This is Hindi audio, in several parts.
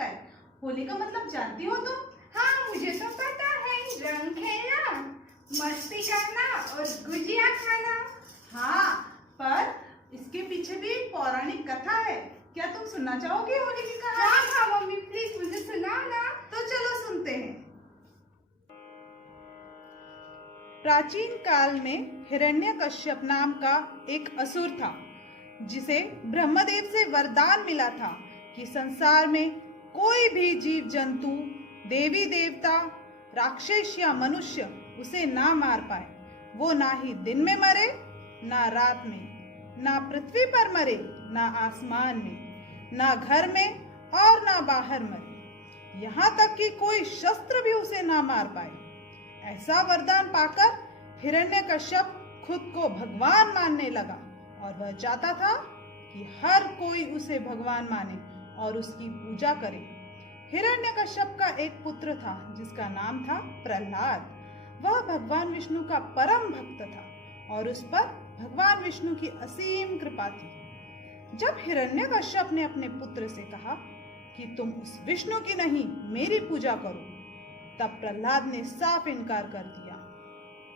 होता है? होली का मतलब जानती हो तुम? हाँ, मुझे तो पता है। रंग खेलना, मस्ती करना और गुजिया खाना। हाँ, पर इसके पीछे भी एक पौराणिक कथा है। क्या तुम सुनना चाहोगी होली की कहानी? हाँ हाँ मम्मी, प्लीज मुझे सुनाओ ना। तो चलो सुनते हैं। प्राचीन काल में हिरण्यकश्यप नाम का एक असुर था, जिसे ब्रह्मदेव से वरदान मिला था कि संसार में कोई भी जीव जंतु, देवी देवता, राक्षस या मनुष्य उसे ना मार पाए। वो ना ही दिन में मरे, ना रात में, ना पृथ्वी पर मरे, ना आसमान में, ना घर में और ना बाहर मरे। यहाँ तक कि कोई शस्त्र भी उसे ना मार पाए। ऐसा वरदान पाकर हिरण्यकश्यप खुद को भगवान मानने लगा और वह चाहता था कि हर कोई उसे भगवान माने और उसकी पूजा करे। हिरण्यकश्यप का एक पुत्र था जिसका नाम था प्रहलाद। वह भगवान विष्णु का परम भक्त था और उस पर भगवान विष्णु की असीम कृपा थी। जब हिरण्यकश्यप ने अपने पुत्र से कहा कि तुम उस विष्णु की नहीं, मेरी पूजा करो, तब प्रहलाद ने साफ इनकार कर दिया।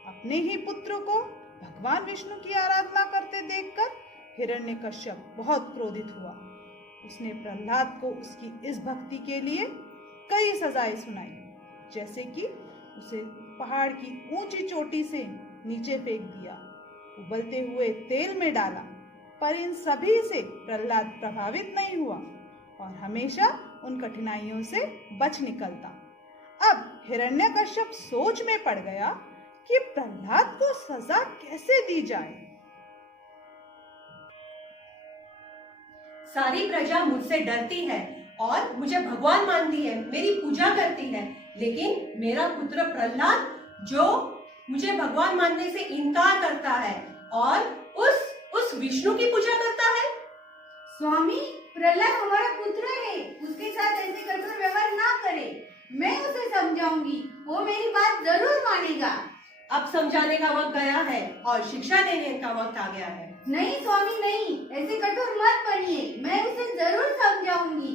अपने ही पुत्र को भगवान विष्णु की आराधना करते देखकर हिरण्यकश्यप बहुत क्रोधित हुआ। उसने प्रहलाद को उसकी इस भक्ति के लिए कई सजाएं सुनाई, जैसे कि उसे पहाड़ की ऊंची चोटी से नीचे फेंक दिया, उबलते हुए तेल में डाला, पर इन सभी से प्रहलाद प्रभावित नहीं हुआ और हमेशा उन कठिनाइयों से बच निकलता। अब हिरण्यकश्यप सोच में पड़ गया कि प्रहलाद को सजा कैसे दी जाए। सारी प्रजा मुझसे डरती है और मुझे भगवान मानती है, मेरी पूजा करती है, लेकिन मेरा पुत्र प्रहलाद जो मुझे भगवान मानने से इनकार करता है और उस विष्णु की पूजा करता है। स्वामी, प्रहलाद हमारा पुत्र है, उसके साथ ऐसे कठोर व्यवहार ना करें। मैं उसे समझाऊंगी, वो मेरी बात जरूर मानेगा। अब समझाने का वक्त गया है और शिक्षा देने का वक्त आ गया है। नहीं स्वामी नहीं, ऐसे कठोर मत बनिए, मैं उसे जरूर समझाऊंगी।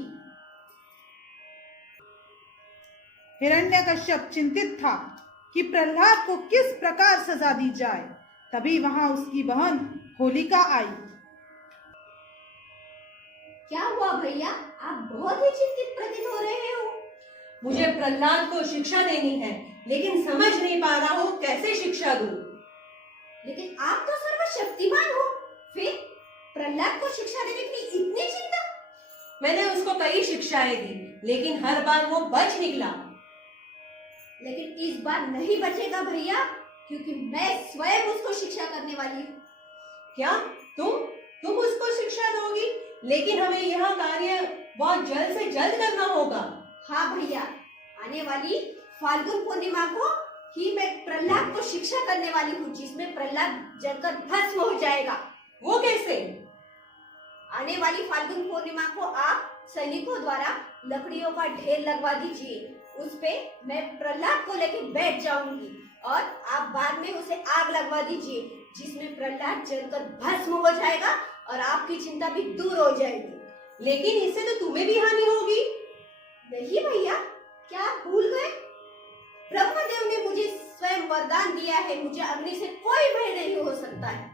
हिरण्यकश्यप चिंतित था कि प्रहलाद को किस प्रकार सजा दी जाए। तभी वहां उसकी बहन होलिका आई। क्या हुआ भैया, आप बहुत ही चिंतित प्रतीत हो रहे हो। मुझे प्रहलाद को शिक्षा देनी है, लेकिन समझ नहीं पा रहा हूँ कैसे शिक्षा दूं। लेकिन आप तो सर्वशक्तिमान हो, फिर प्रहलाद को शिक्षा देने के लिए इतनी चिंता। मैंने उसको कई शिक्षाएं दी, लेकिन हर बार वो बच निकला। लेकिन इस बार नहीं बचेगा भैया, क्योंकि मैं स्वयं उसको शिक्षा करने वाली हूँ। क्या तुम उसको शिक्षा दोगी? लेकिन हमें यह कार्य बहुत जल्द से जल्द करना होगा। हाँ भैया, आने वाली फाल्गुन पूर्णिमा को ही मैं प्रहलाद को शिक्षा करने वाली हूँ, जिसमें प्रहलाद जलकर भस्म हो जाएगा। वो कैसे? आने वाली फाल्गुन पूर्णिमा को आप सैनिकों द्वारा लकड़ियों का ढेर लगवा दीजिए। उस पे मैं प्रहलाद को लेकर बैठ जाऊंगी और आप बाद में उसे आग लगवा दीजिए, जिसमें प्रहलाद जलकर भस्म हो जाएगा और आपकी चिंता भी दूर हो जाएगी। लेकिन इससे तो तुम्हें भी हानि होगी। नहीं भैया, क्या आप भूल गए? ब्रह्मदेव ने मुझे स्वयं वरदान दिया है, मुझे अग्नि से कोई भय नहीं हो सकता है।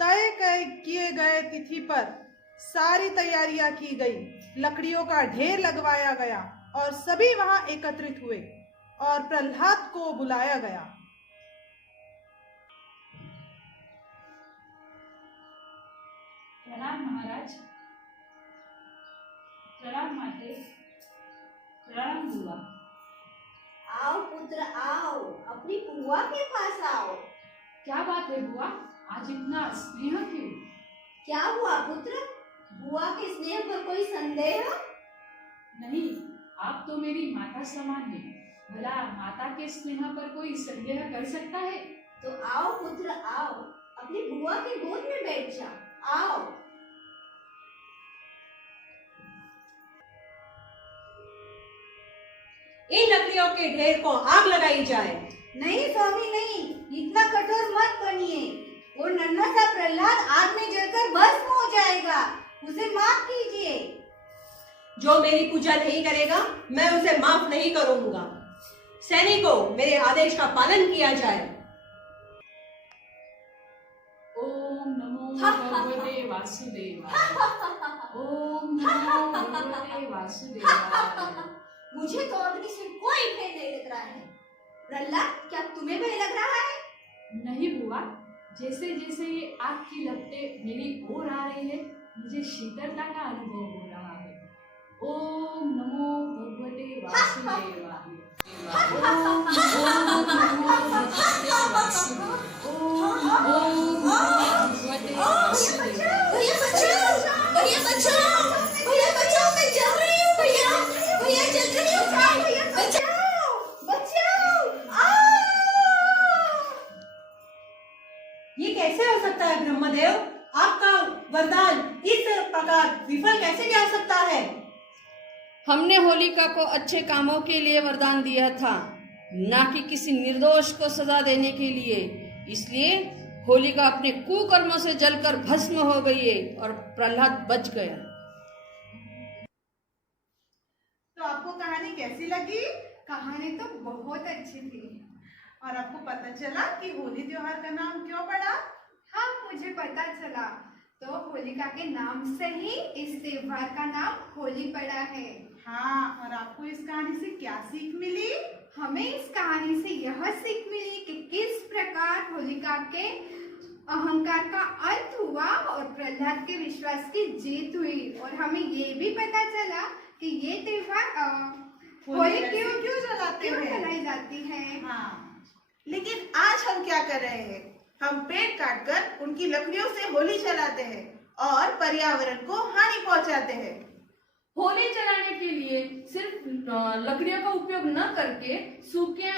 तय किए गए तिथि पर सारी तैयारियां की गई, लकड़ियों का ढेर लगवाया गया और सभी वहां एकत्रित हुए और प्रहलाद को बुलाया गया। प्रणाम महाराज, प्रणाम माते, प्रणाम बुआ। आओ पुत्र आओ, अपनी बुआ के पास आओ। क्या बात है बुआ, आज इतना स्नेह क्यों? क्या हुआ पुत्र, बुआ के स्नेह पर कोई संदेह? नहीं, आप तो मेरी माता समान है, भला माता के स्नेह पर कोई संदेह कर सकता है? तो आओ पुत्र आओ, अपनी बुआ के गोद में बैठ जा, आओ। इन लकड़ियों के ढेर को आग लगाई जाए। नहीं स्वामी नहीं, इतना कठोर मत बनिए। वो नन्हा सा प्रहलाद आग में जलकर भस्म हो जाएगा। उसे माफ कीजिए। जो मेरी पूजा नहीं करेगा मैं उसे माफ नहीं करूंगा। सैनिकों, मेरे आदेश का पालन किया जाए। ओम नमो भगवते वासुदेवाय। ओम नमो भगवते वासुदेवाय। मुझे तो अग्नि से कोई भय नहीं लग रहा है। प्रहलाद, क्या तुम्हें भय लग रहा है? नहीं बुआ, जैसे जैसे ये आग की लपटें मेरी ओर आ रही है, मुझे शीतलता का अनुभव हो रहा है। ओम नमो भगवते वासुदेवाय। ओम नमो भगवते वासुदेवाय। ओम नमो भगवते वासुदेवाय। भैया बचाओ, भैया बचाओ, भैया बचाओ, मैं जल रही हूँ भैया, भैया जल रही हूँ, भैया बचाओ, बचाओ। ये कैसे हो सकता है ब्रह्मदेव? आपका वरदान इस प्रकार विफल कैसे जा सकता है? हमने होलिका को अच्छे कामों के लिए वरदान दिया था, ना कि किसी निर्दोष को सजा देने के लिए। इसलिए होलिका अपने कुकर्मों से जलकर भस्म हो गई है और प्रहलाद बच गया। तो आपको कहानी कैसी लगी? कहानी तो बहुत अच्छी थी। और आपको पता चला कि होली त्योहार का नाम क्यों पड़ा? हाँ, मुझे पता चला। तो होलिका के नाम से ही इस त्योहार का नाम होली पड़ा है। हाँ, और आपको इस कहानी से क्या सीख मिली? हमें इस कहानी से यह सीख मिली कि किस प्रकार होलिका के अहंकार का अंत हुआ और प्रहलाद के विश्वास की जीत हुई। और हमें ये भी पता चला कि ये त्योहार होली क्यों जलाते मनाई जाती है। हाँ, लेकिन आज हम क्या कर रहे हैं? हम पेड़ काटकर उनकी लकड़ियों से होली जलाते हैं और पर्यावरण को हानि पहुंचाते हैं। होली जलाने के लिए सिर्फ लकड़ियों का उपयोग न करके सूखे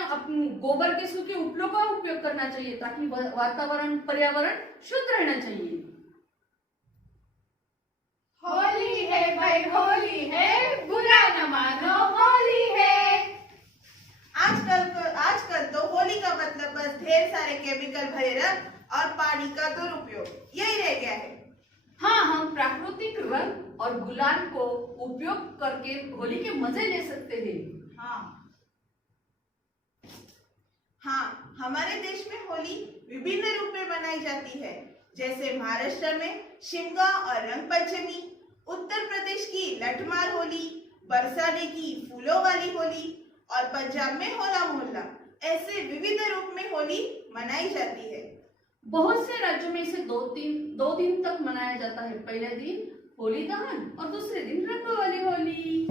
गोबर के सूखे उपलों का उपयोग करना चाहिए, ताकि वातावरण पर्यावरण शुद्ध रहना चाहिए। होली है भाई, होली है, बुरा न मानो, होली है। आजकल तो होली का मतलब बस ढेर सारे केमिकल भरे रंग और पानी का दुरुपयोग, यही रह गया है। हाँ, हम प्राकृतिक रंग और गुलाल को उपयोग करके होली के मजे ले सकते हैं। हाँ, हमारे देश में होली विभिन्न रूप में मनाई जाती है, जैसे महाराष्ट्र में शिमगा और रंग पंचमी, उत्तर प्रदेश की लठमार होली, बरसाने की फूलों वाली होली और पंजाब में होला मोहल्ला। ऐसे विविध रूप में होली मनाई जाती है। बहुत से राज्यों में इसे दो दिन तक मनाया जाता है। पहले दिन होली दहन और दूसरे दिन रंगों वाली होली।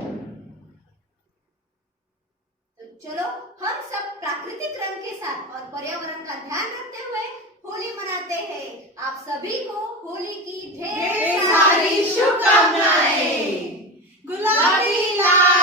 तो चलो हम सब प्राकृतिक रंग के साथ और पर्यावरण का ध्यान रखते हुए होली मनाते हैं। आप सभी को होली की ढेर सारी शुभकामनाएं। गुलाबी लाल